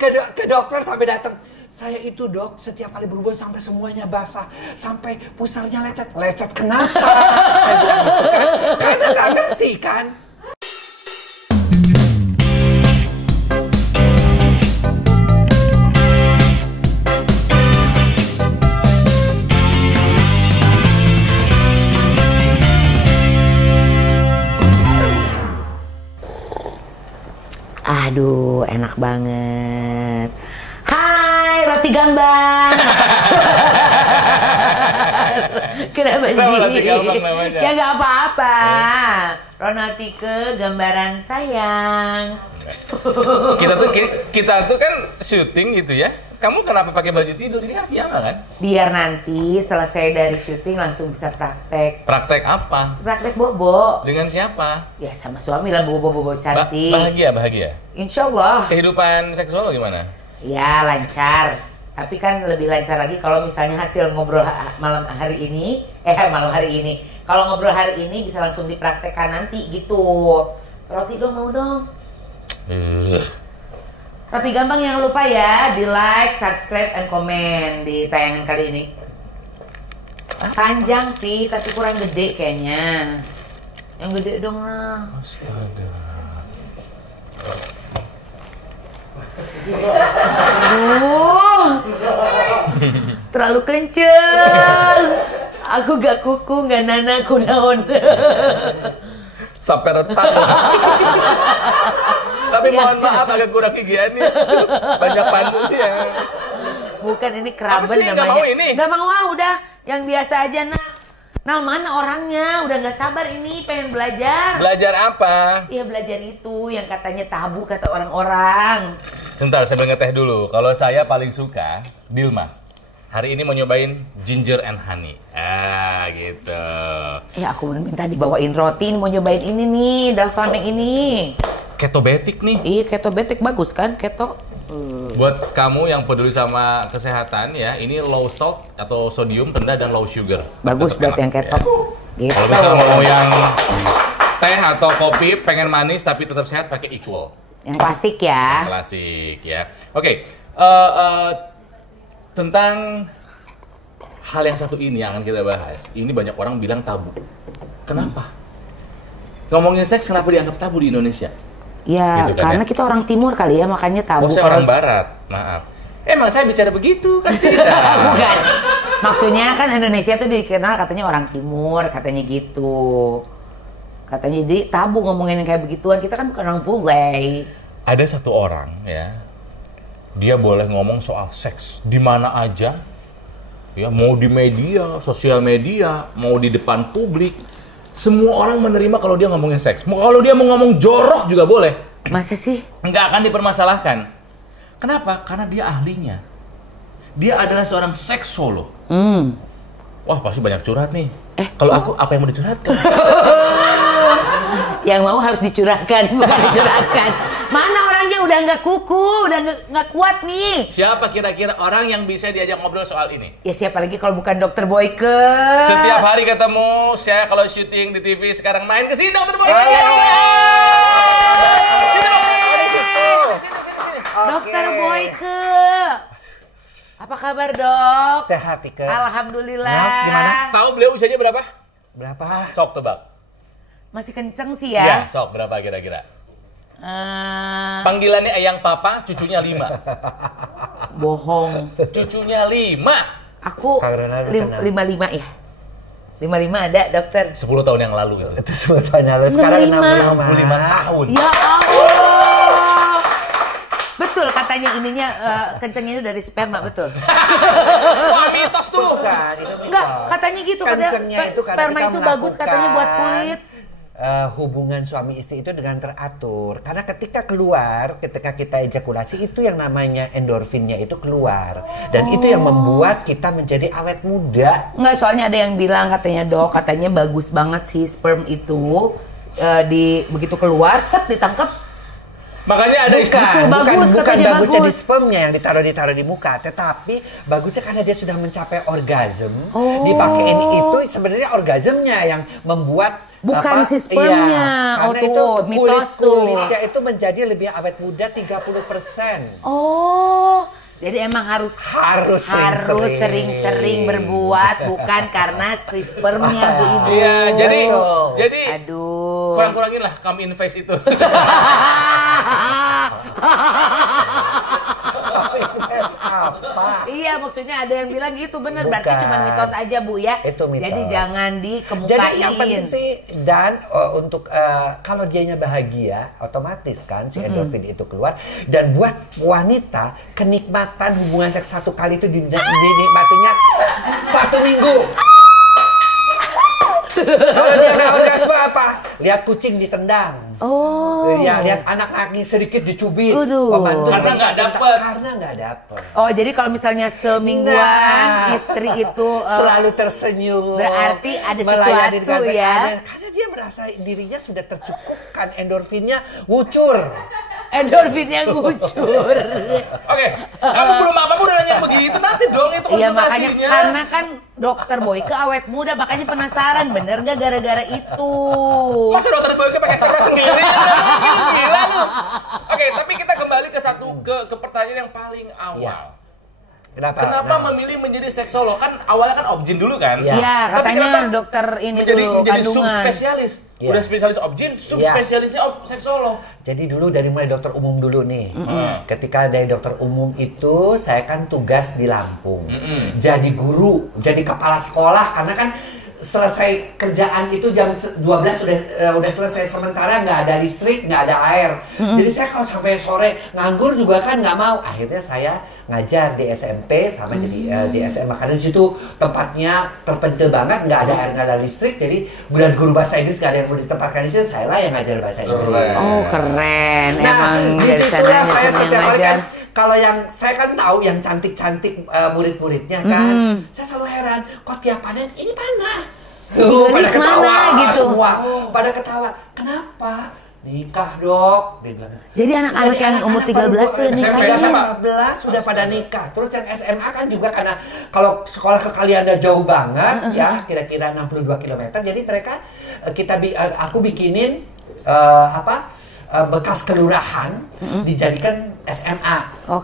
ke dokter sampai datang. Saya itu dok, setiap kali berhubungan sampai semuanya basah, sampai pusarnya lecet. Lecet kenapa? Saya bilang gitu kan, karena nggak ngerti kan. Aduh, enak banget. Hai, roti gambang. Kenapa sih? Roti gambang namanya. Ya nggak apa-apa. Ronatike gambaran sayang. Kita tuh kan syuting gitu ya. Kamu kenapa pakai baju tidur? Ini kan piyama kan? Biar nanti selesai dari syuting langsung bisa praktek. Praktek apa? Praktek bobo. Dengan siapa? Ya sama suami lah bobo-bobo cantik. Bahagia. Insya Allah. Kehidupan seksual lo gimana? Ya lancar. Tapi kan lebih lancar lagi kalau misalnya hasil ngobrol malam hari ini. Kalau ngobrol hari ini bisa langsung dipraktekkan nanti gitu. Roti dong, mau dong. Roti gampang, jangan lupa ya di like, subscribe, and comment di tayangan kali ini. Panjang sih, tapi kurang gede kayaknya. Yang gede dong lah. Astaga. Aduh, terlalu kenceng. Aku gak kuku, gak nana, kunaon. Sampai retak. Tapi mohon maaf agak kurang higienis. Banyak pandunya. Bukan, ini keraben namanya. Gak mau ini? Gak mau, udah yang biasa aja. Nah, mana orangnya? Udah gak sabar ini, pengen belajar. Belajar apa? Iya, belajar itu yang katanya tabu kata orang-orang. Sebentar, saya ngeteh dulu. Kalau saya paling suka Dilma. Hari ini mau nyobain ginger and honey. Gitu. Ya, aku minta dibawain roti, mau nyobain ini nih, dalsonic ini. Ketobetik nih. Iya, ketobetik bagus kan, keto. Buat kamu yang peduli sama kesehatan ya, ini low salt atau sodium rendah dan low sugar. Bagus buat yang keto. Ya. Gitu. Kalau misalnya mau yang teh atau kopi pengen manis tapi tetap sehat pakai Equal. Yang klasik ya. Klasik ya. Oke. Tentang hal yang satu ini yang akan kita bahas. Ini banyak orang bilang tabu. Kenapa? Ngomongin seks kenapa dianggap tabu di Indonesia? Ya, gitu kan, karena kita orang timur kali ya, makanya tabu. Saya orang barat, maaf. Emang saya bicara begitu kan tidak? Bukan. Maksudnya kan Indonesia tuh dikenal katanya orang timur, katanya gitu. Katanya jadi tabu ngomongin kayak begituan, kita kan bukan orang bule. Ada satu orang ya, dia boleh ngomong soal seks di mana aja, ya mau di media, sosial media, mau di depan publik, semua orang menerima kalau dia ngomongin seks. Kalau dia mau ngomong jorok juga boleh. Masa sih? Nggak akan dipermasalahkan. Kenapa? Karena dia ahlinya. Dia adalah seorang seksolog. Wah pasti banyak curhat nih. Kalau aku apa yang mau dicurhatkan? Yang mau harus dicurahkan, bukan dicurahkan. Mana orangnya udah nggak kuku, udah nggak kuat nih. Siapa kira-kira orang yang bisa diajak ngobrol soal ini? Ya siapa lagi kalau bukan Dokter Boyke. Setiap hari ketemu, saya kalau syuting di TV sekarang main ke sini Dokter Boyke. Dokter Boyke. Apa kabar dok? Sehat, Ike. Alhamdulillah. Nah, gimana? Tahu beliau usianya berapa? Berapa? Sok tebak. Masih kenceng sih Ya, ya. sok berapa kira-kira? Panggilannya Eyang Papa, cucunya 5. Bohong. Cucunya 5. Aku 55 ya. 55 ada dokter. 10 tahun yang lalu itu. Itu sebetulnya lo sekarang 65. 65 tahun. Ya Allah. Betul katanya ininya kencengnya itu dari sperma, betul. Wah, mitos tuh. Bukan, itu Enggak, katanya gitu katanya Kencengnya itu karena sperma kita itu bagus katanya buat melakukan, kulit. hubungan suami istri itu dengan teratur. Karena ketika kita ejakulasi itu yang namanya endorfinnya itu keluar. Dan itu yang membuat kita menjadi awet muda. Enggak, soalnya ada yang bilang katanya dok, katanya bagus banget sih sperm itu begitu keluar, set ditangkap. Makanya ada istilah. Bagus, katanya bagusnya di bagus. spermnya yang ditaruh di muka, tetapi bagusnya karena dia sudah mencapai orgasm. Dipakai ini itu sebenarnya orgasmnya yang membuat Bukan si spermnya. Karena itu mitos tuh. kulitnya itu menjadi lebih awet muda 30%. Oh, jadi emang harus sering-sering berbuat, bukan karena si spermnya Bu Ibu. Iya, jadi aduh. kurang-kurangin lah come invest itu. Invest apa? Iya, maksudnya ada yang bilang gitu, bener. Bukan. Berarti cuma mitos aja Bu ya. Itu mitos. Jadi jangan dikemukain. Jadi yang penting sih, dan untuk kalau dianya bahagia, otomatis kan si endorfin itu keluar. Dan buat wanita, kenikmatan hubungan seks satu kali itu dinikmatinya 1 minggu. Kalau dia nggak orgasme apa? Lihat kucing ditendang. Ya, lihat anak nangis sedikit dicubit. Karena nggak dapet. Oh, jadi kalau misalnya semingguan istri itu selalu tersenyum. Berarti ada sesuatu ya. Karena dia merasa dirinya sudah tercukupkan, endorfinnya ngucur. Endorfinnya ngucur. Oke, kamu belum apa-apa udah nanya begitu, nanti dong itu Iya, makanya konsultasinya. karena kan dokter Boyke awet muda, makanya penasaran bener nggak gara-gara itu. Masa dokter Boyke pakai steroid sendiri? Gila lu. Oke, tapi kita kembali ke pertanyaan yang paling awal. Iya. Kenapa memilih menjadi seksolog? Kan awalnya kan objin dulu kan? Iya, katanya dokter ini dulu menjadi kandungan. subspesialis. Iya. Udah spesialis objin, subspesialisnya seksolog. Jadi dulu dari mulai dokter umum dulu nih. Ketika dari dokter umum itu saya kan tugas di Lampung. Jadi guru, jadi kepala sekolah karena kan selesai kerjaan itu jam 12 udah selesai, sementara nggak ada listrik, nggak ada air. Jadi saya kalau sampai sore nganggur juga kan nggak mau. Akhirnya saya ngajar di SMP sama jadi di SMA karena di situ tempatnya terpencil banget, nggak ada air, nggak ada listrik. Jadi bulan guru bahasa Inggris nggak ada yang mau ditempatkan di situ, saya lah yang ngajar bahasa Inggris. Oh, keren. Nah, Emang di dari situ sana saya setiap hari ngajar. kan, kalau yang saya kan tahu yang cantik-cantik murid-muridnya kan, saya selalu heran, kok tiap panen ini panah. Pada ketawa gitu. Semua pada ketawa. Kenapa? Nikah, Dok. Dia bilang. Jadi anak-anak yang umur 13 sudah nikah ya? 15 sudah pada nikah. Terus yang SMA kan juga karena kalau sekolah ke Kalianda jauh banget ya, kira-kira 62 km. Jadi mereka aku bikinin bekas kelurahan dijadikan SMA.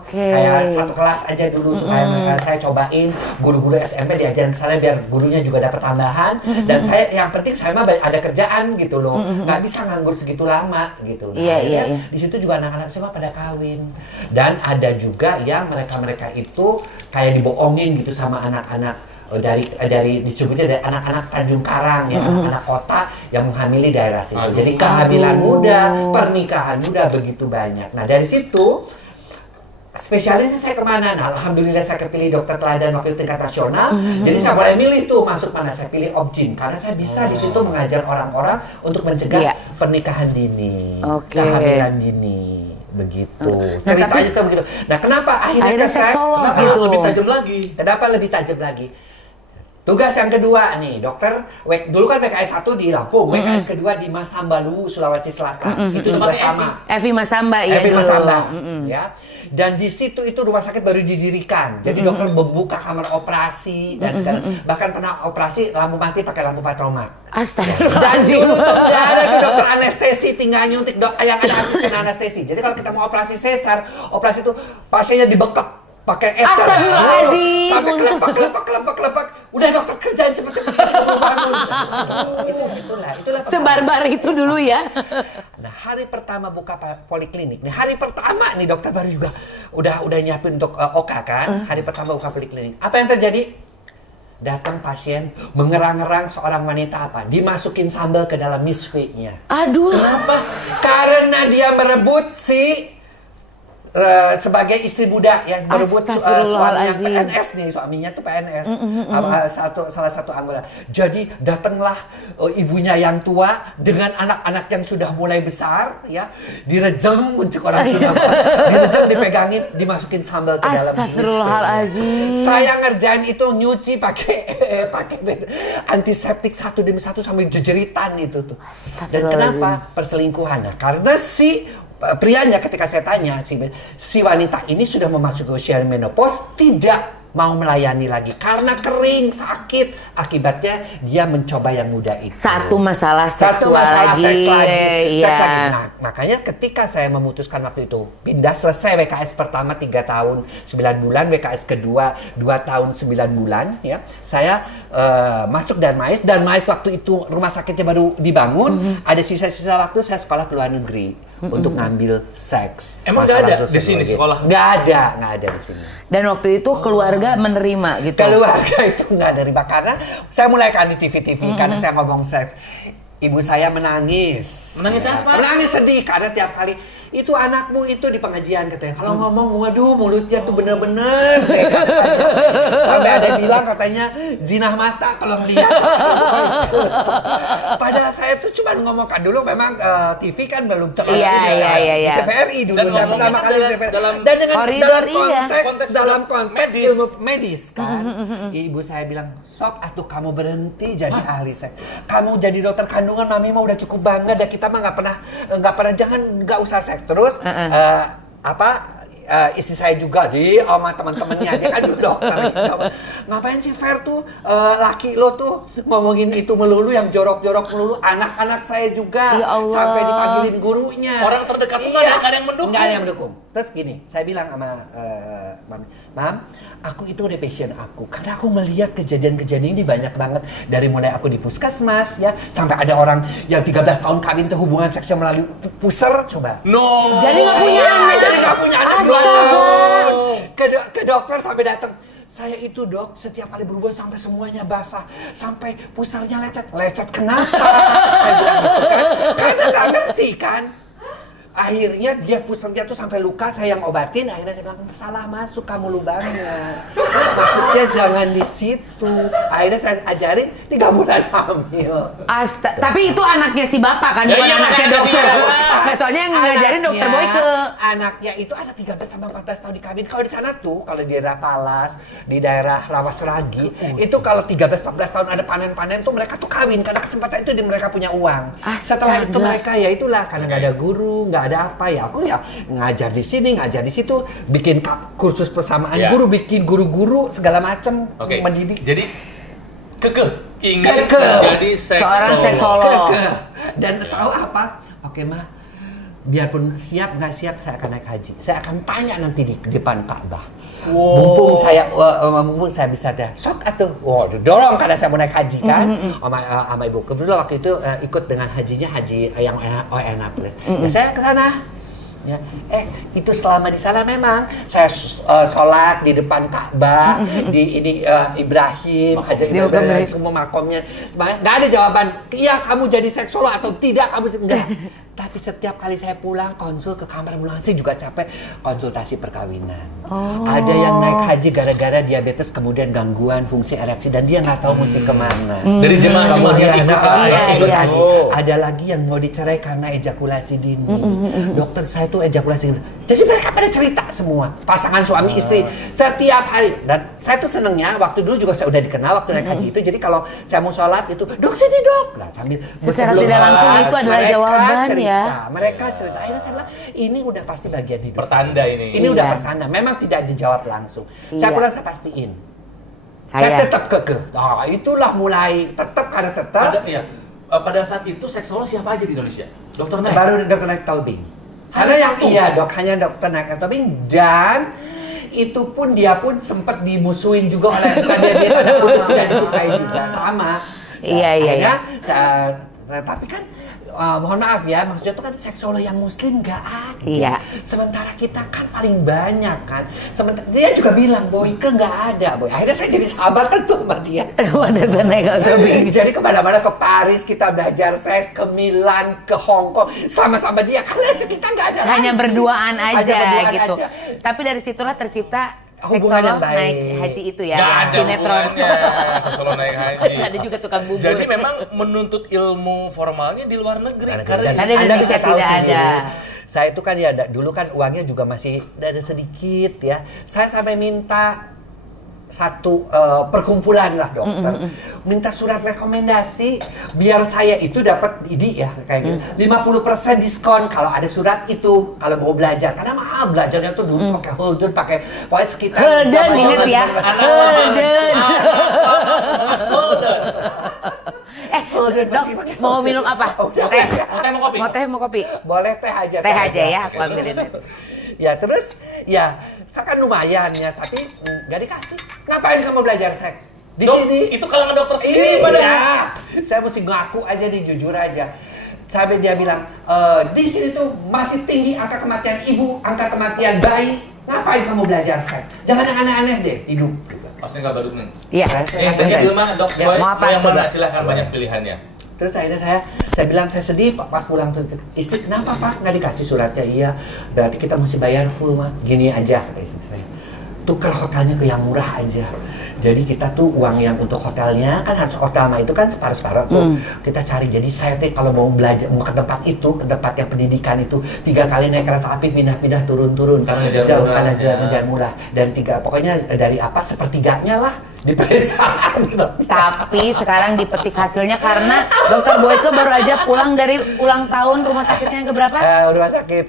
Kayak satu kelas aja dulu supaya saya cobain guru-guru SMP diajarin ke sana biar gurunya juga dapat tambahan. Dan saya yang penting saya mah ada kerjaan gitu loh. Nggak bisa nganggur segitu lama gitu. Iya. Di situ juga anak-anak SMA pada kawin. Dan ada juga yang mereka itu kayak dibohongin gitu sama anak-anak dari disebutnya dari anak-anak Tanjung Karang ya, anak-anak kota yang menghamili daerah situ. Jadi kehamilan muda, pernikahan muda begitu banyak. Nah dari situ spesialisnya saya kemana? Nah, alhamdulillah saya kepilih dokter teladan wakil tingkat nasional. Jadi saya boleh milih tuh masuk mana. Saya pilih objin karena saya bisa di situ mengajar orang-orang untuk mencegah pernikahan dini, kehamilan dini. Begitu. Ceritanya tuh begitu. Nah, kenapa akhirnya seksolog gitu. Lebih tajam lagi. Kenapa lebih tajam lagi? Tugas yang kedua nih, dokter, dulu kan PKS 1 di Lampung, PKS kedua di Masambalu, Sulawesi Selatan. Itu juga sama. Evi Masamba ya Evi dulu. Masamba, ya. Dan di situ itu rumah sakit baru didirikan. Jadi dokter membuka kamar operasi dan segala. Bahkan pernah operasi lampu mati pakai lampu patromak. Astagfirullahaladzim. Dan dulu tuh nggak ada tuh dokter anestesi, tinggal nyuntik yang ada asisten anestesi. Jadi kalau kita mau operasi sesar, operasi itu pasiennya dibekap pakai es. Astagfirullahaladzim. Sampai kelempak. Udah dokter kerjain cepet-cepet bangun. Itulah. Sebarbar itu dulu ya. Nah, hari pertama buka poliklinik. Nih, hari pertama nih dokter baru juga udah nyiapin untuk Oka kan. Hari pertama buka poliklinik. Apa yang terjadi? Datang pasien mengerang-ngerang seorang wanita apa? Dimasukin sambal ke dalam misve-nya. Aduh. Kenapa? Karena dia merebut sebagai istri muda yang berebut suaminya PNS nih, suaminya tuh PNS, salah satu anggota. Jadi datanglah ibunya yang tua dengan anak-anak yang sudah mulai besar, ya, direjeng, muncul orang Sunda, direjeng, dipegangin, dimasukin sambal ke dalam. Astagfirullahaladzim. Saya ngerjain itu nyuci pakai antiseptik satu demi satu sampai jejeritan itu tuh. Dan kenapa? Perselingkuhan. Nah, karena si prianya ketika saya tanya si wanita ini sudah memasuki usia menopause tidak mau melayani lagi karena kering, sakit, akibatnya dia mencoba yang muda itu. Satu masalah Satu seksual masalah lagi. seks lagi. Iya. Seks lagi. Nah, makanya ketika saya memutuskan waktu itu pindah, selesai WKS pertama 3 tahun 9 bulan, WKS kedua 2 tahun 9 bulan ya. Saya masuk Darmais waktu itu rumah sakitnya baru dibangun, ada sisa-sisa waktu saya sekolah ke luar negeri. Untuk ngambil seks. Emang nggak ada di sini sekolah? Nggak ada di sini. Dan waktu itu keluarga menerima gitu. Keluarga itu nggak menerima karena saya mulai kan di TV karena saya ngomong seks. Ibu saya menangis. Menangis apa? Menangis sedih karena tiap kali itu anakmu itu di pengajian katanya. Kalau ngomong, waduh mulutnya tuh bener-bener. Sampai ada yang bilang katanya zinah mata kalau melihat. Padahal saya tuh cuma ngomong kan dulu memang TV kan belum terlalu Iya. TVRI dulu Dan saya pertama kali di TVRI. Dan dengan koridor, dalam konteks medis. ilmu medis kan. Ibu saya bilang, "Sok atuh kamu berhenti jadi ahli seks. Kamu jadi dokter kandungan, mami mah udah cukup bangga dan kita mah nggak pernah nggak usah seks." Terus istri saya juga sama teman-temannya dia kan juga dokter gitu. Ngapain sih Fer tuh laki lo tuh ngomongin itu melulu yang jorok-jorok melulu, anak-anak saya juga Ya Allah. sampai dipanggilin gurunya. Orang terdekat tuh nggak ada yang mendukung. Nggak ada yang mendukung. Terus gini, saya bilang sama Mam, aku itu udah passion aku karena aku melihat kejadian-kejadian ini banyak banget dari mulai aku di puskesmas ya sampai ada orang yang 13 tahun kawin tuh hubungan seksual melalui puser coba. No. Jadi nggak punya anak. Jadi nggak punya anak. Astaga. Ke dokter sampai datang. Saya itu dok, setiap kali berhubungan sampai semuanya basah, sampai pusarnya lecet kenapa? Saya bilang gitu kan, karena nggak ngerti kan. Akhirnya dia pusatnya tuh sampai luka, saya yang obatin. Akhirnya saya bilang, salah masuk kamu lubangnya. Masuknya jangan di situ. Akhirnya saya ajarin 3 bulan hamil. Tapi itu anaknya si bapak kan, Ya, bukan iya, anaknya makanya dokter. dia. Nah, soalnya yang ngajarin dokter Boyke. Anaknya itu ada 13 sampai 14 tahun dikawin. Kalau di sana tuh, kalau di daerah Talas, di daerah Rawasragi, itu kalau 13-14 tahun ada panen-panen tuh mereka tuh kawin karena kesempatan itu mereka punya uang. Setelah itu mereka ya itulah karena nggak ada guru, nggak ada apa ya, aku ya ngajar di sini, ngajar di situ, bikin kursus persamaan guru, bikin guru-guru segala macam mendidik. Jadi ingin jadi seorang seksolog. Dan tahu apa? Oke mah, biarpun siap nggak siap saya akan naik haji. Saya akan tanya nanti di depan Ka'bah. Mumpung saya bisa dah. Sok atuh. Dorong karena saya mau naik haji kan. Sama ibu. Kebetulan waktu itu ikut dengan hajinya haji yang ONA plus. Ya saya ke sana. Ya. Itu selama di sana memang saya sholat di depan Ka'bah, di ini Ibrahim, Haji Ibrahim, semua makomnya. Nggak ada jawaban. Iya kamu jadi seksolog atau tidak kamu enggak. Tapi setiap kali saya pulang konsul ke kamar bulan, saya juga capek konsultasi perkawinan. Ada yang naik haji gara-gara diabetes kemudian gangguan fungsi ereksi dan dia nggak tahu mesti kemana. Dari jemaah yang ikut tadi. Ada lagi yang mau dicerai karena ejakulasi dini. Dokter saya tuh ejakulasi dini. Jadi mereka pada cerita semua pasangan suami istri setiap hari. Dan saya tuh senengnya waktu dulu juga saya udah dikenal waktu naik haji itu. Jadi kalau saya mau sholat itu dok sini dok. Nah sambil secara tidak langsung itu adalah jawaban ya. Mereka cerita. Akhirnya saya bilang ini udah pasti bagian hidup. Pertanda saya. ini. Ini udah pertanda. Memang tidak dijawab langsung. Saya pulang saya pastiin. Saya tetap kekeh. Itulah mulai tetap karena tetap. Pada saat itu seksolog siapa aja di Indonesia? Dokter Naik. Baru dokter Naik Tobing. Karena yang hanya dokter Naik Tobing dan itu pun dia pun sempat dimusuhin juga oleh dia tidak disukai juga sama. Iya. Tapi kan mohon maaf ya, maksudnya itu kan seksolog yang muslim nggak ada. Iya. Sementara kita kan paling banyak kan. Sementara dia juga bilang Boyke nggak ada, Boy. Akhirnya saya jadi sahabatan tuh sama dia. Jadi kemana-mana ke Paris kita belajar seks, ke Milan, ke Hong Kong sama-sama dia karena kita nggak ada. Hanya lagi. berduaan aja gitu. Aja. Tapi dari situlah tercipta hubungan yang baik. Naik haji itu ya, sinetron. Seksolog naik haji. Ada juga tukang bubur. Jadi memang menuntut ilmu formalnya di luar negeri. Karena di Indonesia tidak ada. Saya itu kan ya dulu kan uangnya juga masih ada sedikit ya. Saya sampai minta satu perkumpulan lah dokter, minta surat rekomendasi biar saya itu dapat ini ya kayak 50% diskon kalau ada surat itu kalau mau belajar, karena mahal belajarnya tuh dulu pakai Holden, pakai pokoknya sekitar Holden, inget ya, Holden. Dok, mau minum apa? Teh, mau teh mau kopi? Boleh teh aja. Teh aja ya, aku ambilin. Ya terus ya kan lumayan ya, tapi nggak dikasih. Ngapain kamu belajar seks di sini? Itu kalangan dokter sendiri Iya, saya mesti ngaku aja nih, jujur aja. Sampai dia bilang di sini tuh masih tinggi angka kematian ibu, angka kematian bayi. Ngapain kamu belajar seks? Jangan yang aneh-aneh deh hidup. Pasti nggak baru nih. Iya. Di mana dok? Ya, mau apa? Yang mana? Silahkan, Boleh. banyak pilihannya. Terus akhirnya saya bilang saya sedih pas pulang tuh, istri kenapa pak nggak dikasih suratnya? Iya, berarti kita mesti bayar full mah. Gini aja kata istri saya, tukar hotelnya ke yang murah aja. Jadi kita tuh uang yang untuk hotelnya kan harus hotel mah itu kan separuh tuh kita cari. Jadi saya tuh kalau mau belajar mau ke tempat itu, ke tempat yang pendidikan itu 3 kali naik kereta api pindah-pindah turun-turun jauh karena ngejar murah, dan pokoknya dari sepertiganya lah di pedesaan. Tapi sekarang dipetik hasilnya karena Dokter Boyke baru aja pulang dari ulang tahun rumah sakitnya yang keberapa? Rumah sakit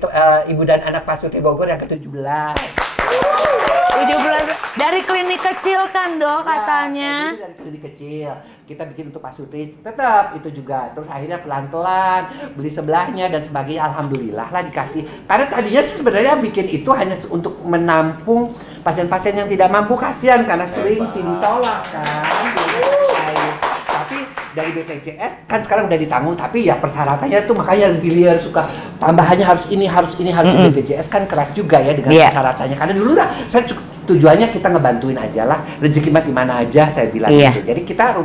Ibu dan Anak Pasuti Bogor yang ke-17. 17 dari klinik kecil kan dok asalnya. Dari klinik kecil kita bikin untuk Pak Sutri, tetap itu juga. Terus akhirnya pelan-pelan beli sebelahnya dan sebagainya. Alhamdulillah lah dikasih. Karena tadinya sih sebenarnya bikin itu hanya untuk menampung pasien-pasien yang tidak mampu, kasihan karena sering ditolak kan. Tapi dari BPJS kan sekarang udah ditanggung, tapi ya persyaratannya tuh makanya gilir suka tambahannya harus ini BPJS kan keras juga ya dengan persyaratannya. Karena dulu lah saya tujuannya kita ngebantuin aja lah, rezeki mati mana aja saya bilang gitu. Jadi kita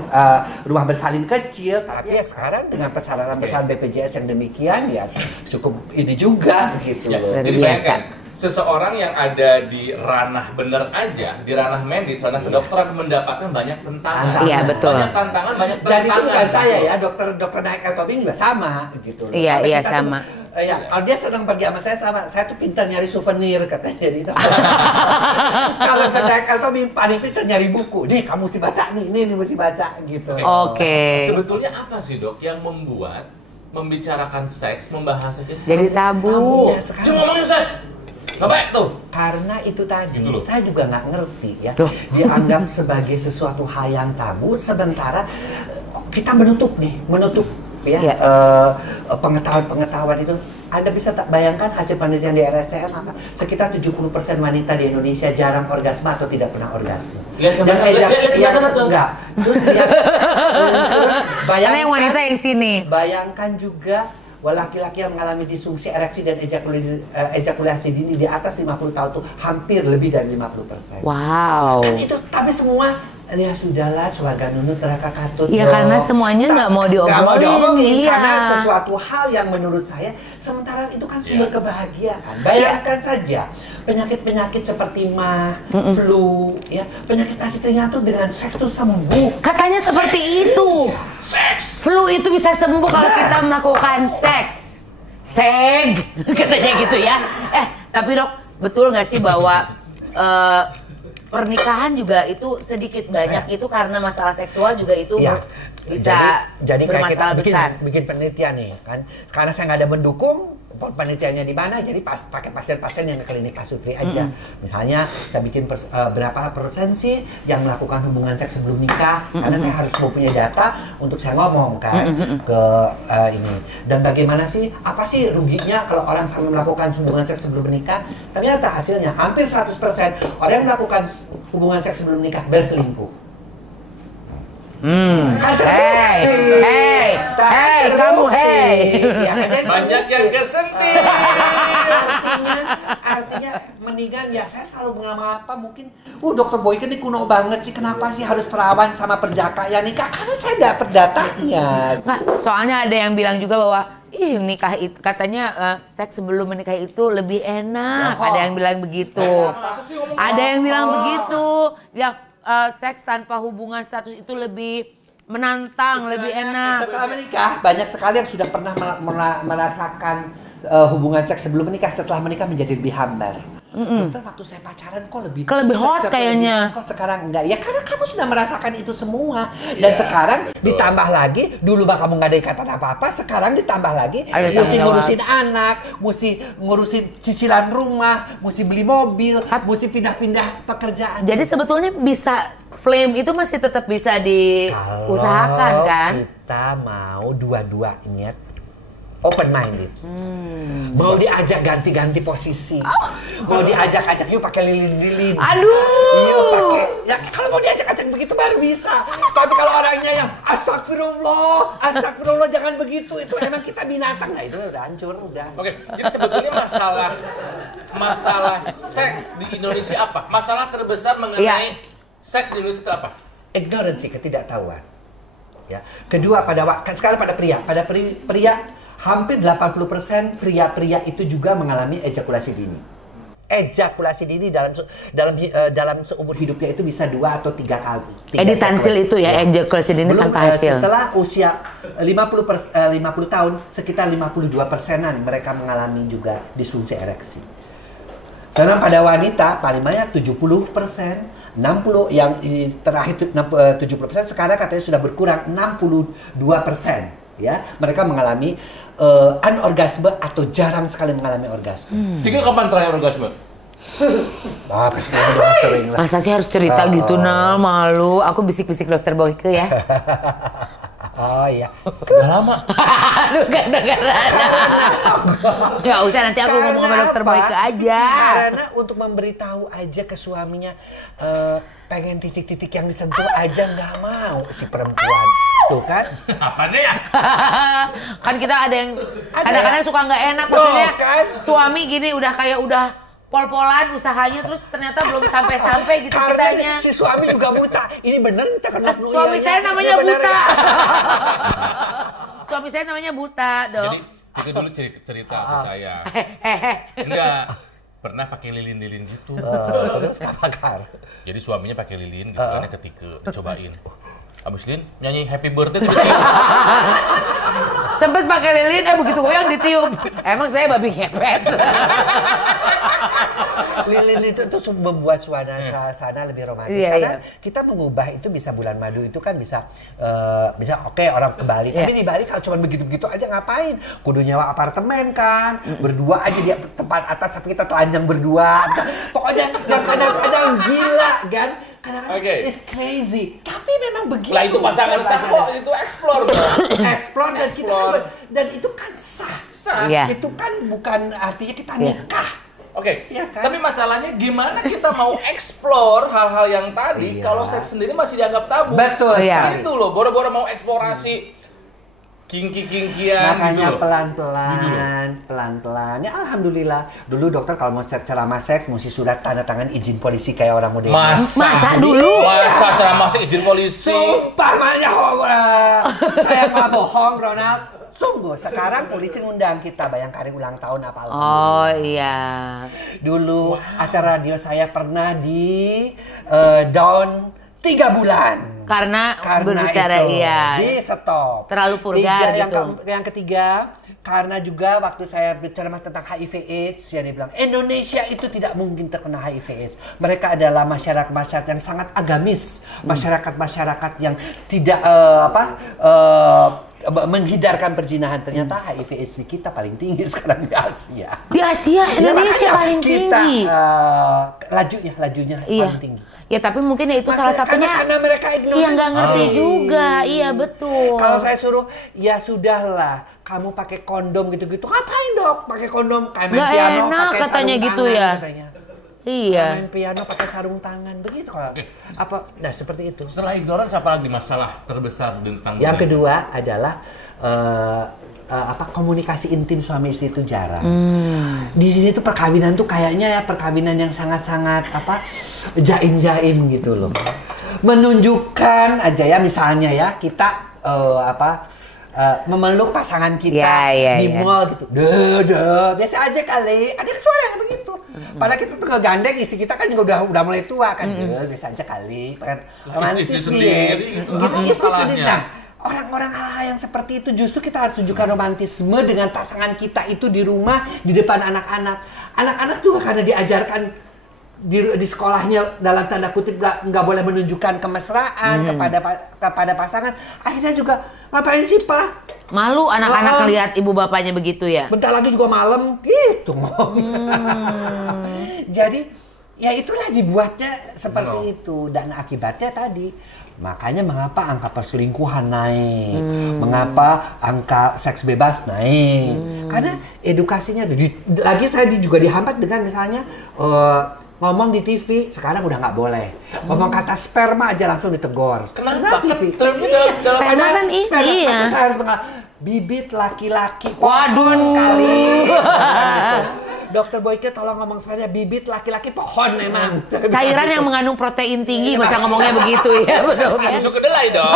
rumah bersalin kecil, tapi ya sekarang dengan persyaratan BPJS yang demikian ya cukup ini juga gitu loh. Jadi biasa. Seseorang yang ada di ranah bener aja, di ranah medis, ranah kedokteran mendapatkan banyak tantangan. Iya betul. Banyak tantangan, banyak tantangan. Jadi itu bukan saya ya, dokter Naik El Tobing juga sama gitu loh. Iya sama. Ya, kalau dia senang pergi sama saya tuh pintar nyari souvenir katanya. Jadi kalau ke Naik El Tobing paling pintar nyari buku. Nih kamu mesti baca nih, ini mesti baca gitu. Oke. Sebetulnya apa sih dok yang membuat membicarakan seks, membahas seks jadi tabu? Ya, sekarang cuma ngomongin seks. Ngapain tuh? Karena itu tadi, gitu saya juga nggak ngerti ya. Dianggap sebagai sesuatu hal yang tabu, sementara kita menutup ya. Pengetahuan itu. Anda bisa tak bayangkan hasil penelitian di RSCM apa? Sekitar 70% wanita di Indonesia jarang orgasme atau tidak pernah orgasme. Lihat tuh. Enggak. Terus bayangkan yang wanita yang sini. Bayangkan juga laki-laki yang mengalami disfungsi ereksi dan ejakulasi dini di atas 50 tahun tuh hampir lebih dari 50%. Wow. Dan itu tapi semua ya sudahlah, surga nunut neraka katut. Iya karena semuanya nggak mau diobrolin. Iya. Karena sesuatu hal yang menurut saya sementara itu kan sumber kebahagiaan. Bayangkan saja penyakit-penyakit seperti mah, flu, ya penyakit-penyakit ternyata dengan seks tuh sembuh. Katanya seperti itu. Seks. Flu itu bisa sembuh kalau kita melakukan seks. Katanya gitu ya. Tapi dok, betul nggak sih bahwa pernikahan juga itu sedikit banyak itu karena masalah seksual juga itu bisa jadi bermasalah kayak kita besar. bikin penelitian nih kan, karena saya nggak ada mendukung penelitiannya di mana, jadi pakai pasien-pasien yang ke klinik Pak Sutri aja. Misalnya saya bikin berapa persen sih yang melakukan hubungan seks sebelum nikah, karena saya harus punya data untuk saya ngomong kan ke ini. Dan bagaimana sih, apa sih ruginya kalau orang sampai melakukan hubungan seks sebelum menikah? Ternyata hasilnya hampir 100% orang yang melakukan hubungan seks sebelum nikah berselingkuh. Hey, kamu banyak yang kesentil. Artinya mendingan ya saya selalu mengalami apa mungkin Dokter Boyke ini kuno banget sih, kenapa sih harus perawan sama perjaka ya nikah, karena saya dapat datanya. Nggak, soalnya ada yang bilang juga bahwa nikah itu katanya seks sebelum menikah itu lebih enak. Ada yang bilang begitu. Ada yang bilang begitu. Ya seks tanpa hubungan status itu lebih menantang, lebih enak. Setelah menikah, banyak sekali yang sudah pernah merasakan hubungan seks sebelum menikah, setelah menikah menjadi lebih hambar. dokter waktu saya pacaran kok lebih hot kayaknya. Kok sekarang enggak? Ya karena kamu sudah merasakan itu semua. Dan sekarang ditambah lagi, dulu mah kamu nggak ada ikatan apa-apa, sekarang ditambah lagi mesti ngurusin anak, mesti ngurusin cicilan rumah, mesti beli mobil, mesti pindah-pindah pekerjaan. Jadi sebetulnya bisa flame itu masih tetap bisa diusahakan kan? Kita mau dua-duanya open minded. Mau diajak ganti-ganti posisi. Mau diajak-ajak yuk pakai lilin-lilin. Aduh. Yuk pakai. Ya kalau mau diajak-ajak begitu baru bisa. Tapi kalau orangnya yang astagfirullah jangan begitu, itu emang kita binatang. Nah, itu udah hancur udah. Oke, jadi sebetulnya masalah seks di Indonesia apa? Masalah terbesar mengenai seks di Indonesia itu apa? Ignorance, ketidaktahuan. Ya. Kedua sekarang pada pria. Pada pria hampir 80% pria-pria itu juga mengalami ejakulasi dini. Ejakulasi dini dalam seumur hidupnya itu bisa 2 atau 3 kali. Editansil itu ya, ejakulasi dini tanpa hasil. Setelah usia 50 tahun, sekitar 52%-an mereka mengalami juga disfungsi ereksi. Sedangkan pada wanita paling banyak 70%, 60 yang terakhir 70% sekarang katanya sudah berkurang 62%. Ya, mereka mengalami anorgasme atau jarang sekali mengalami orgasme. Tiga kapan terakhir orgasme? Sering lah. Masa sih harus cerita gitu malu. Aku bisik-bisik dokter Boyke ya. Oh iya. Udah lama. Aduh, nggak usah, nanti aku ngomong sama dokter Boyke aja. Karena untuk memberitahu aja ke suaminya, pengen titik-titik yang disentuh aja nggak mau si perempuan. Tuh kan? Apa sih ya? Kan kita ada yang kadang-kadang suka nggak enak, maksudnya kan? Suami gini udah pol-polan usahanya, terus ternyata belum sampai-sampai gitu kitanya. Si suami juga buta. Ini bener kita kenal dulu. Suami saya namanya buta. Suami saya namanya buta, Dok. Jadi dulu cerita ke saya. Enggak. Pernah pakai lilin-lilin gitu. Terus apa? Jadi suaminya pakai lilin gitu kan, ketika dicobain. Abis lilin nyanyi happy birthday. Sempet pakai lilin, begitu goyang ditiup. Emang saya babi ngepet. Lilin itu tuh membuat suasana lebih romantis. Karena kita mengubah itu bisa bulan madu itu kan bisa oke, orang ke Bali. Tapi di Bali kalau cuma begitu-begitu aja ngapain? Kudu nyewa apartemen kan. Berdua aja di tempat atas tapi kita telanjang berdua. Pokoknya yang kadang-kadang gila kan. Kadang-kadang it's crazy. Tapi memang begitu. Lah itu pasangan sah kok, itu explore. Explore dan kita kan dan itu kan sah. Yeah. Itu kan bukan artinya kita nikah. Oke, ya kan? Tapi masalahnya gimana kita mau explore hal-hal yang tadi kalau seks sendiri masih dianggap tabu. Betul. Itu loh, boro-boro mau eksplorasi kinki-kinkian. Makanya gitu pelan-pelan. Ya alhamdulillah. Dulu dokter kalau mau ceramah seks mesti surat tanda tangan izin polisi kayak orang modern. Masa dulu? Masa ceramah seks izin polisi? Sumpah saya nggak bohong, Ronald. Sungguh, sekarang polisi ngundang kita Bayangkari ulang tahun apa. Oh iya. Dulu acara radio saya pernah di down 3 bulan. Karena berbicara itu, di stop. Terlalu vulgar gitu. Yang ketiga, karena juga waktu saya bicara tentang HIV/AIDS, ya dia bilang Indonesia itu tidak mungkin terkena HIV/AIDS. Mereka adalah masyarakat yang sangat agamis, masyarakat yang tidak menghindarkan perzinahan. Ternyata HIV/AIDS kita paling tinggi sekarang di Asia. Di Asia, Indonesia paling tinggi. Lajunya paling tinggi. Ya tapi mungkin itu salah satunya karena mereka ignorant. Iya, nggak ngerti juga. Iya betul. Kalau saya suruh, ya sudahlah, kamu pakai kondom gitu-gitu. Ngapain dok? Pakai kondom kayak main piano, enak pakai katanya sarung gitu tangan, ya. Katanya. Iya. Main piano pakai sarung tangan begitu kalau nah seperti itu. Setelah ignorance apa lagi masalah terbesar tentang yang kedua adalah komunikasi intim suami istri itu jarang. Di sini tuh perkawinan tuh kayaknya perkawinan yang sangat-sangat jaim-jaim gitu loh. Menunjukkan aja ya misalnya ya kita memeluk pasangan kita di mall gitu. Biasa aja kali. Ada suara yang begitu. Padahal kita tuh ngegandeng istri kita kan juga udah mulai tua kan. Biasa aja kali. Romantis nih. Gitu istri sendiri. Nah, orang-orang hal-hal yang seperti itu justru kita harus tunjukkan romantisme dengan pasangan kita itu di rumah, di depan anak-anak. Anak-anak juga karena diajarkan di sekolahnya dalam tanda kutip nggak boleh menunjukkan kemesraan kepada pasangan. Akhirnya juga ngapain sih Pak? Malu anak-anak lihat ibu bapaknya begitu ya. Bentar lagi juga malam gitu. Jadi ya itulah dibuatnya seperti itu dan akibatnya tadi. Makanya mengapa angka perselingkuhan naik, mengapa angka seks bebas naik, karena edukasinya. Lagi saya juga dihambat dengan misalnya ngomong di TV sekarang udah nggak boleh, ngomong kata sperma aja langsung ditegor. Kenapa? TV? Sperma kan ini ya. Saya harus bibit laki-laki. Waduh kali. Dokter Boyke tolong ngomong sebenarnya bibit laki-laki pohon memang. Cairan yang mengandung protein tinggi, masa ngomongnya begitu ya, betul kan? Susu kedelai dong.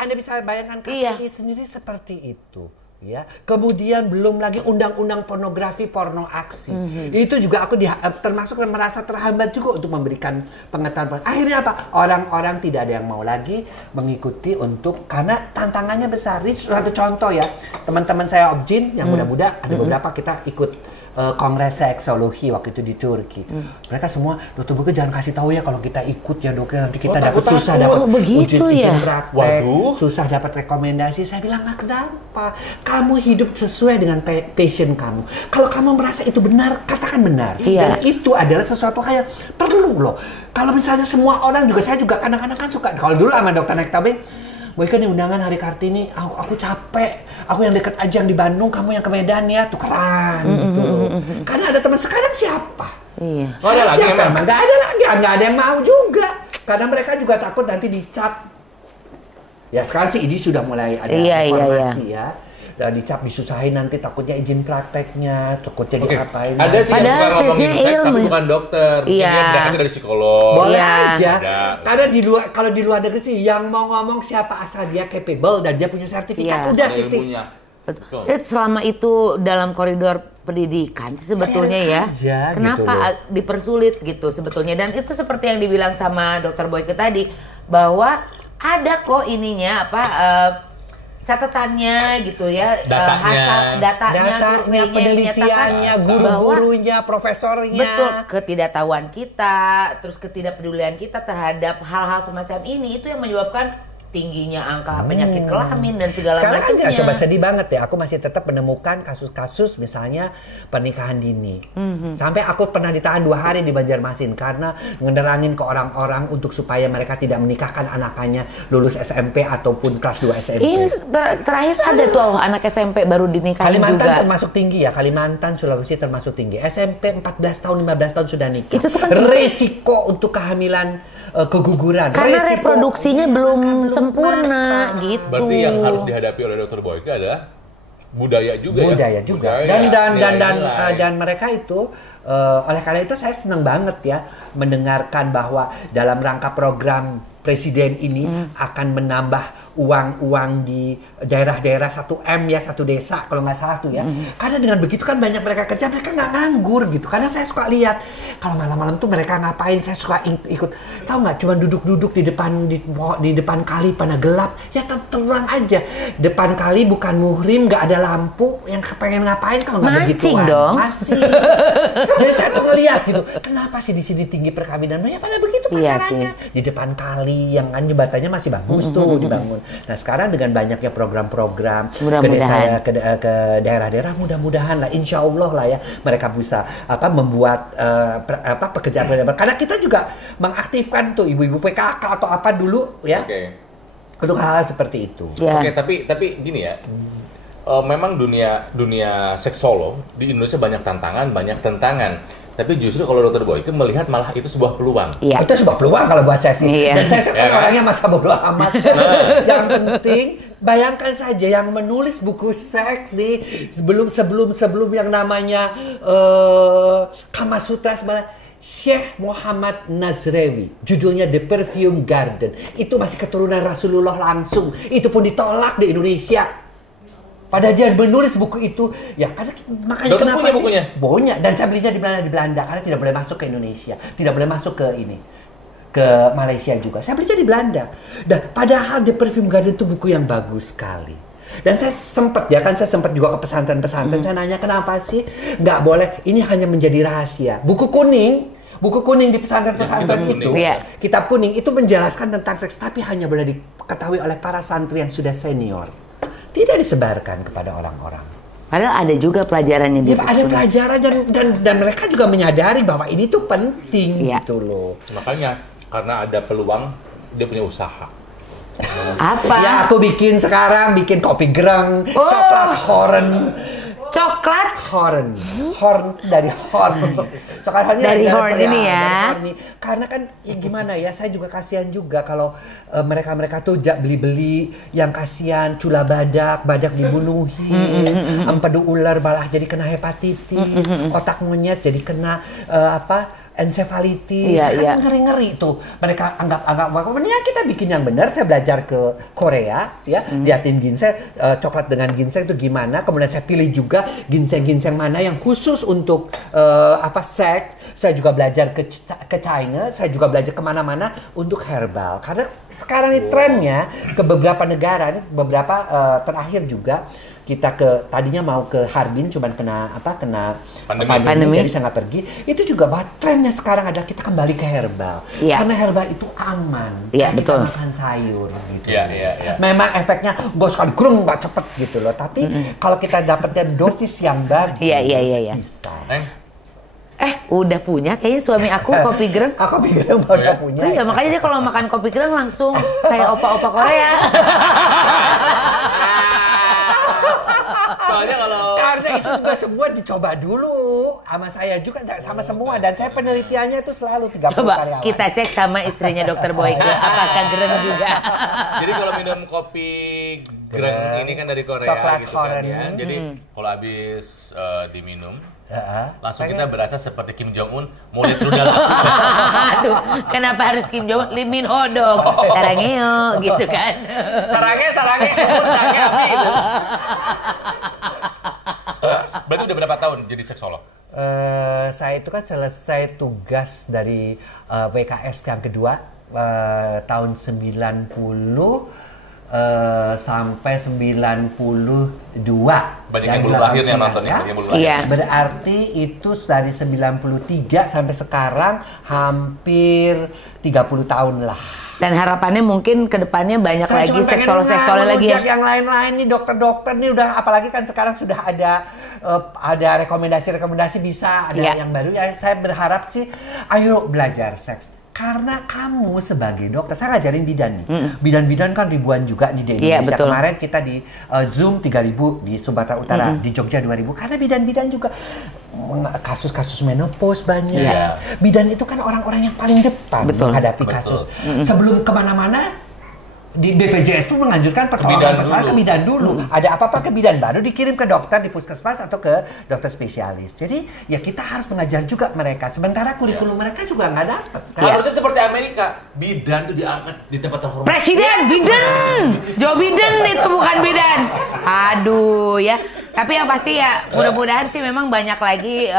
Anda bisa bayangkan KPI sendiri seperti itu. Ya, kemudian belum lagi undang-undang pornografi, porno aksi. Itu juga aku termasuk merasa terhambat juga untuk memberikan pengetahuan. Akhirnya apa? Orang-orang tidak ada yang mau lagi mengikuti karena tantangannya besar. Ini suatu contoh ya, teman-teman saya Objin yang muda-muda ada beberapa kita ikut kongres seksologi waktu itu di Turki. Mereka semua, Dokter Boyke jangan kasih tahu ya kalau kita ikut ya dok, nanti kita dapat susah dapat izin praktek, susah dapat rekomendasi. Saya bilang nggak, kenapa? Kamu hidup sesuai dengan passion kamu. Kalau kamu merasa itu benar, katakan benar. Dan itu adalah sesuatu hal yang perlu loh. Kalau misalnya semua orang juga, saya juga kadang-kadang kan suka. Kalau dulu sama Dokter Nektabe, Boyke nih undangan hari Kartini, aku capek. Aku yang deket aja yang di Bandung, kamu yang ke Medan ya, tukeran gitu loh. Karena ada teman sekarang siapa? Iya. Nggak ada lagi emang? Nggak ada lagi, nggak ada yang mau juga. Karena mereka juga takut nanti dicap. Ya sekarang sih ini sudah mulai ada informasi ya. Dicap disusahin nanti takutnya izin prakteknya, takutnya diapain. Ada sih yang suka ngomongin seks tapi bukan dokter. Iya. Dia dari psikolog. Boleh aja. Karena kalau di luar negeri sih yang mau ngomong siapa asal dia capable dan dia punya sertifikat udah titik. Selama itu dalam koridor pendidikan sebetulnya ya. Kenapa gitu dipersulit gitu sebetulnya, dan itu seperti yang dibilang sama Dokter Boyke tadi bahwa ada kok ininya catatannya gitu ya, datanya, penelitiannya, guru-gurunya, profesornya. Betul, ketidaktahuan kita, terus ketidakpedulian kita terhadap hal-hal semacam ini itu yang menyebabkan tingginya angka penyakit kelamin dan segala macamnya. Sekarang coba sedih banget ya, aku masih tetap menemukan kasus-kasus misalnya pernikahan dini. Sampai aku pernah ditahan 2 hari di Banjarmasin karena ngenerangin ke orang-orang untuk supaya mereka tidak menikahkan anaknya lulus SMP ataupun kelas 2 SMP. Ini terakhir ada tuh anak SMP baru dinikahin Kalimantan juga. Kalimantan termasuk tinggi ya, Kalimantan, Sulawesi termasuk tinggi. SMP 14 tahun, 15 tahun sudah nikah. Itu kan resiko untuk kehamilan, keguguran. Karena reproduksinya belum sempurna gitu. Berarti yang harus dihadapi oleh Dokter Boyke adalah budaya juga. Dan mereka itu oleh karena itu saya senang banget ya mendengarkan bahwa dalam rangka program presiden ini akan menambah uang di daerah-daerah 1M ya, 1 desa kalau nggak salah tuh ya. Karena dengan begitu kan banyak mereka kerja, mereka nggak nganggur gitu. Karena saya suka lihat kalau malam-malam tuh mereka ngapain, saya suka ikut. Tahu nggak, cuma duduk-duduk di depan kali pada gelap, ya terang aja. Depan kali bukan muhrim, nggak ada lampu, yang pengen ngapain kalau nggak begitu dong. Masih. Jadi saya tuh ngeliat gitu, kenapa sih di sini tinggi perkawinan? Ya pada begitu pacarannya. Di depan kali yang kan jembatannya masih bagus tuh dibangun. Nah sekarang dengan banyaknya program-program ke desa, ke daerah-daerah, mudah-mudahan lah, insya Allah lah ya mereka bisa membuat pekerjaan. Karena kita juga mengaktifkan tuh ibu-ibu PKK atau apa dulu ya, untuk hal-hal seperti itu. Oke, tapi gini ya, memang dunia seksolog di Indonesia banyak tantangan. Tapi justru kalau Dokter Boyke melihat malah itu sebuah peluang. Itu sebuah peluang kalau buat saya sih. Dan saya orangnya masa bodoh amat. Yang penting bayangkan saja yang menulis buku seks di sebelum yang namanya Kama Sutra sebenarnya Syekh Muhammad Nazrawi, judulnya The Perfume Garden. Itu masih keturunan Rasulullah langsung. Itu pun ditolak di Indonesia. Pada dia menulis buku itu, ya karena makanya Dokter kenapa punya sih? bukunya? Punya, dan saya belinya di Belanda karena tidak boleh masuk ke Indonesia, tidak boleh masuk ke ini. ke Malaysia juga. Saya belajar di Belanda. Dan padahal The Perfume Garden itu buku yang bagus sekali. Dan saya sempat juga ke pesantren-pesantren. Saya nanya kenapa sih nggak boleh, ini hanya menjadi rahasia. Buku kuning di pesantren-pesantren itu, kitab kuning itu menjelaskan tentang seks, tapi hanya boleh diketahui oleh para santri yang sudah senior. Tidak disebarkan kepada orang-orang. Padahal ada juga pelajarannya di ada pelajaran dan mereka juga menyadari bahwa ini tuh penting gitu loh. Makanya karena ada peluang dia punya usaha. Apa? Ya aku bikin kopi gerang, coklat horn. Coklat horn dari horn. Coklat horn dari horn ini ya. Karena kan ya gimana ya, saya juga kasihan juga kalau mereka tuh beli-beli yang kasihan, cula badak dibunuhi, empedu ular malah jadi kena hepatitis, otak monyet jadi kena encephalitis, ngeri-ngeri tuh. Mereka anggap mendingan kita bikin yang benar. Saya belajar ke Korea, ya, liatin ginseng, coklat dengan ginseng itu gimana. Kemudian saya pilih juga ginseng mana yang khusus untuk seks. Saya juga belajar ke China, saya juga belajar kemana-mana untuk herbal. Karena sekarang ini trennya ke beberapa negara, terakhir juga. Kita tadinya mau ke Harbin, cuman kena pandemi, jadi saya nggak pergi. Itu juga bahwa trennya sekarang adalah kita kembali ke herbal, karena herbal itu aman. Betul. Kita makan sayur, gitu. Memang efeknya gak sekali gerung nggak cepet gitu loh. Tapi kalau kita dapatnya dosis yang bagus, bisa. Udah punya kayaknya suami aku kopi gereng. Kopi gereng udah punya. Iya, makanya dia kalau makan kopi gereng langsung kayak opa-opa Korea. Karena itu juga semua dicoba dulu sama saya juga, sama semua, dan saya penelitiannya itu selalu 30 Coba karyawan. kita cek sama istrinya Dokter Boyke apakah gereng juga. Jadi kalau minum kopi gereng ini kan dari Korea coklat gitu kan ya. horn. Jadi kalau habis diminum langsung kita berasa seperti Kim Jong Un mau litrudal. Aduh, kenapa harus Kim Jong Un? Lee Min Ho dong. Sarangeo gitu kan. Sarangnya gitu. Berarti udah berapa tahun jadi seksolog? Saya itu kan selesai tugas dari WKS yang kedua tahun 90 sampai 92. Banyak yang belum lahir yang nonton ya? Iya. Berarti itu dari 93 sampai sekarang hampir 30 tahun lah. Dan harapannya mungkin kedepannya banyak lagi seksolog-seksolog lagi ya. Yang lain-lain nih, dokter-dokter nih udah, apalagi kan sekarang sudah ada rekomendasi bisa ada yang baru. Ya, saya berharap sih, ayo belajar seks. Karena kamu sebagai dokter, saya ngajarin bidan nih. Bidan-bidan kan ribuan juga nih di Indonesia. Kemarin kita di Zoom 3.000 di Sumatera Utara, di Jogja 2.000. Karena bidan-bidan juga kasus-kasus menopause banyak. Bidan itu kan orang-orang yang paling depan menghadapi kasus. Sebelum kemana-mana, di BPJS itu menganjurkan pertolongan ke bidan dulu. Ada apa-apa ke bidan, baru dikirim ke dokter di puskesmas atau ke dokter spesialis. Jadi ya kita harus mengajar juga mereka. Sementara kurikulum mereka juga nggak dapat. Harusnya seperti Amerika, bidan tuh diangkat di tempat terhormat. Presiden, bidan, Joe Biden itu bukan bidan. Aduh ya. Tapi yang pasti ya mudah-mudahan sih memang banyak lagi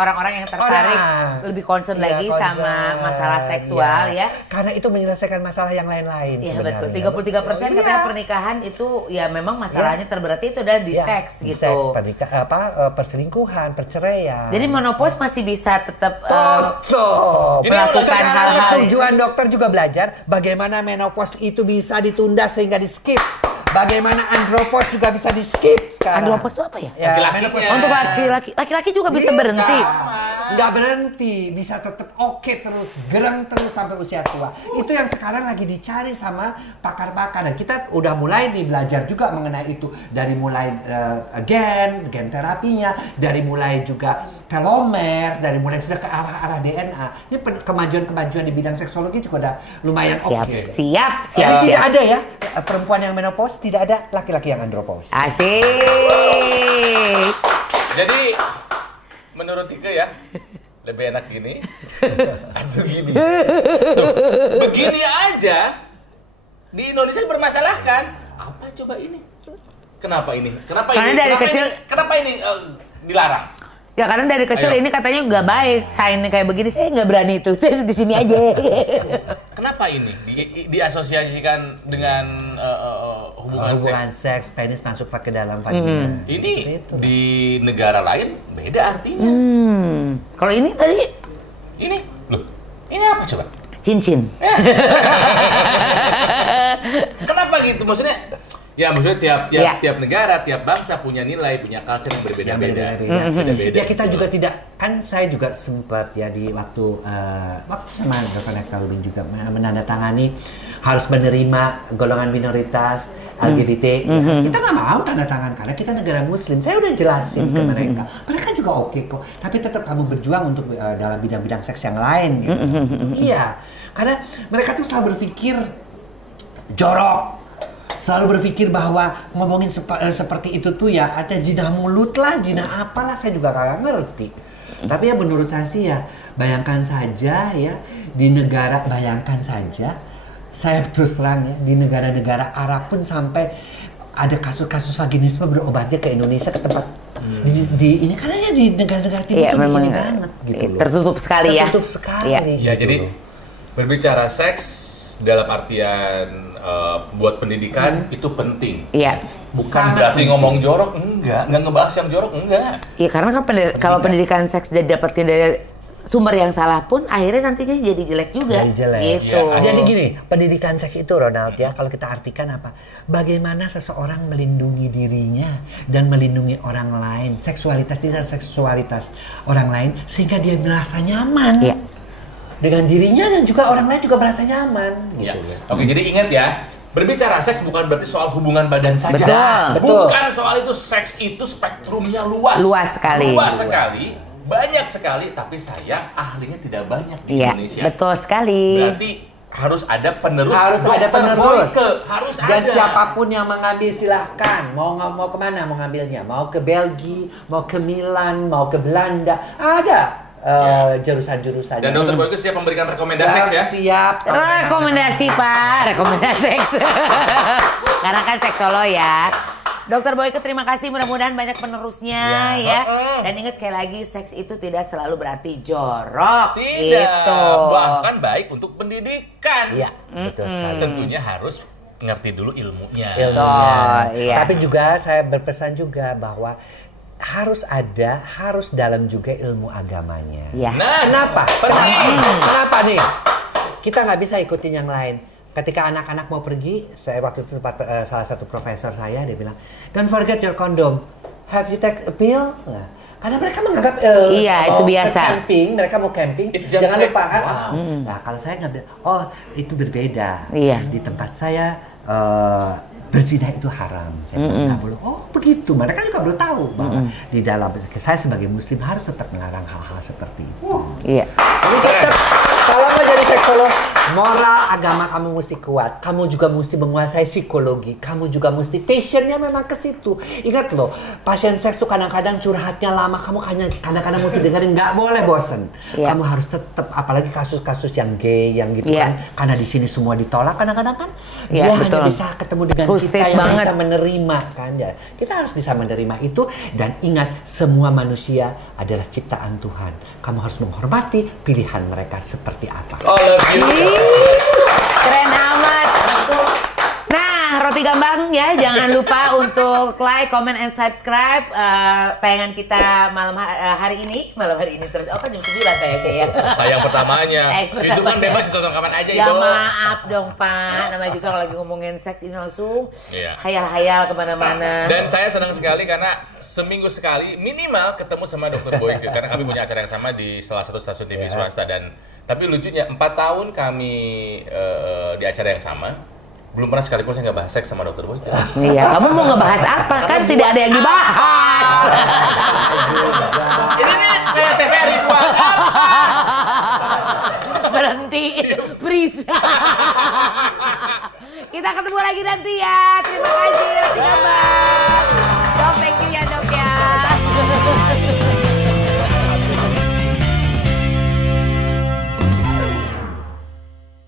orang-orang yang tertarik lebih concern lagi sama masalah seksual ya. Karena itu menyelesaikan masalah yang lain-lain. Iya betul. 33% katanya pernikahan itu ya memang masalahnya terberat itu adalah di seks gitu. Seks, perselingkuhan, perceraian. Jadi menopause masih bisa tetap melakukan hal-hal. Tujuan dokter juga belajar bagaimana menopause itu bisa ditunda sehingga di skip. Bagaimana andropause juga bisa di skip sekarang. Andropause itu apa ya? Untuk laki-laki. Laki-laki juga bisa berhenti. Nggak berhenti, bisa tetap oke terus, gerang terus sampai usia tua. Itu yang sekarang lagi dicari sama pakar-pakar. Dan kita udah mulai belajar juga mengenai itu. Dari mulai gen terapinya, dari mulai juga telomer, dari mulai sudah ke arah DNA. Ini kemajuan-kemajuan di bidang seksologi juga udah lumayan oke. Siap. Tidak ada ya perempuan yang menopause, tidak ada laki-laki yang andropause. Asik. Jadi menurut Ike ya, lebih enak gini atau gini? Begini aja di Indonesia bermasalahkan. Apa coba ini? Kenapa ini? Kenapa Karena ini? dari kecil kenapa ini dilarang? Ya karena dari kecil Ayo. ini katanya nggak baik, sign kayak begini saya nggak berani itu, saya di sini aja. Kenapa ini diasosiasikan dengan hubungan seks? seks, penis masuk ke dalam vagina. Ini di negara lain beda artinya. Kalau ini tadi Ini, loh, ini apa coba? cincin. Kenapa gitu? Maksudnya tiap negara, tiap bangsa punya nilai, punya culture yang berbeda-beda. Beda-beda. Ya kita juga tidak, kan saya juga sempat ya di waktu sama Dr. Kalbin juga menandatangani harus menerima golongan minoritas LGBT. Kita nggak mau tanda tangan karena kita negara Muslim. Saya udah jelasin ke mereka. Mereka juga oke kok. Tapi tetap kamu berjuang untuk dalam bidang-bidang seks yang lain. Gitu. Iya, karena mereka tuh selalu berpikir jorok. Selalu berpikir bahwa ngomongin seperti itu tuh ya ada jinah mulut lah, jinah apalah, saya juga kagak ngerti. Tapi ya menurut saya sih ya, bayangkan saja ya di negara, bayangkan saja, saya terus terang ya, di negara-negara Arab pun sampai ada kasus-kasus vaginisme berobatnya ke Indonesia, ke tempat di ini karena ya di negara-negara timur itu memang ini banget gitu loh. tertutup sekali ya. Tertutup sekali. Iya. Ya, gitu jadi loh. berbicara seks dalam artian buat pendidikan itu penting. Iya. Bukan berarti ngomong jorok, enggak ngebahas yang jorok, enggak. Iya karena kan kalau pendidikan seks dapetin dari sumber yang salah pun akhirnya nantinya jadi jelek juga. Jadi jelek. Gitu. Iya. Jadi gini, pendidikan seks itu Ronald ya, kalau kita artikan apa? Bagaimana seseorang melindungi dirinya dan melindungi orang lain, seksualitas orang lain sehingga dia merasa nyaman. Iya. Dengan dirinya dan juga orang lain juga merasa nyaman gitu. Ya. Oke, jadi ingat ya, berbicara seks bukan berarti soal hubungan badan saja. Betul. Bukan soal itu, seks itu spektrumnya luas. Luas sekali. Luas sekali, banyak sekali, tapi sayang ahlinya tidak banyak di Iya, Indonesia. betul sekali. Berarti harus ada penerus. Harus ada Dr. penerus. Boyke, harus Dan ada. siapapun yang mengambil silahkan. Mau kemana mau ngambilnya? Mau ke Belgia, mau ke Milan, mau ke Belanda. Ada jurusan-jurusan. Dan Dr. Boyke siap memberikan rekomendasi seks ya? Siap. Rekomendasi Pak, rekomendasi seks. Karena kan seksolo ya. Dokter Boyke terima kasih, mudah-mudahan banyak penerusnya ya. Dan ingat sekali lagi, seks itu tidak selalu berarti jorok. Tidak, Gitu. bahkan baik untuk pendidikan. Iya, betul sekali. Tentunya harus ngerti dulu ilmunya. Iya. Tapi juga saya berpesan juga bahwa harus dalam juga ilmu agamanya. Ya. Nah, Kenapa? Kenapa nih? Kita nggak bisa ikutin yang lain. Ketika anak-anak mau pergi, saya waktu itu salah satu profesor saya dia bilang, don't forget your condom. Have you take a pill? Nah, karena mereka menganggap Iya, itu biasa. mereka mau camping, It just jangan like, lupa kan? wow. Nah, kalau saya nggak bilang, oh itu berbeda. Iya. Di tempat saya berzina itu haram. Saya bilang nggak boleh. Oh begitu. Mereka juga baru tahu bahwa di dalam saya sebagai Muslim harus tetap melarang hal-hal seperti itu. Iya. Jadi tetap kalau mau jadi seksolog, moral agama kamu mesti kuat. Kamu juga mesti menguasai psikologi. Kamu juga mesti passionnya memang ke situ. Ingat loh, pasien seks tuh kadang-kadang curhatnya lama. Kamu kadang-kadang mesti dengerin, nggak boleh bosen. Iya. Kamu harus tetap, apalagi kasus-kasus yang gay, yang gitu Iya. kan. Karena di sini semua ditolak. Kadang-kadang kan Iya, dia betul. hanya bisa ketemu dengan Frustrated kita yang banget. bisa menerima kan ya. Kita harus bisa menerima itu dan ingat semua manusia adalah ciptaan Tuhan. Kamu harus menghormati pilihan mereka seperti apa. Oh, love you. Keren amat. Nah, Roti Gambang ya, jangan lupa untuk like, comment, and subscribe tayangan kita hari ini terus. Oh kan jam 9 kayaknya ya. Yang pertamanya. Itu kan bebas ditonton kapan aja Ya itu. maaf dong Pak, namanya juga kalau lagi ngomongin seks ini langsung Iya. hayal-hayal kemana-mana. Dan saya senang sekali karena seminggu sekali minimal ketemu sama Dr. Boyke karena kami punya acara yang sama di salah satu stasiun TV swasta dan tapi lucunya 4 tahun kami di acara yang sama belum pernah sekalipun saya nggak bahas seks sama Dr. Boyke. Iya, kamu mau ngebahas apa? Kan tidak ada yang dibahas. Ini nih kayak TVRI buat apa? Berhenti, freeze. Kita ketemu lagi nanti ya. Terima kasih, Roti Gambang.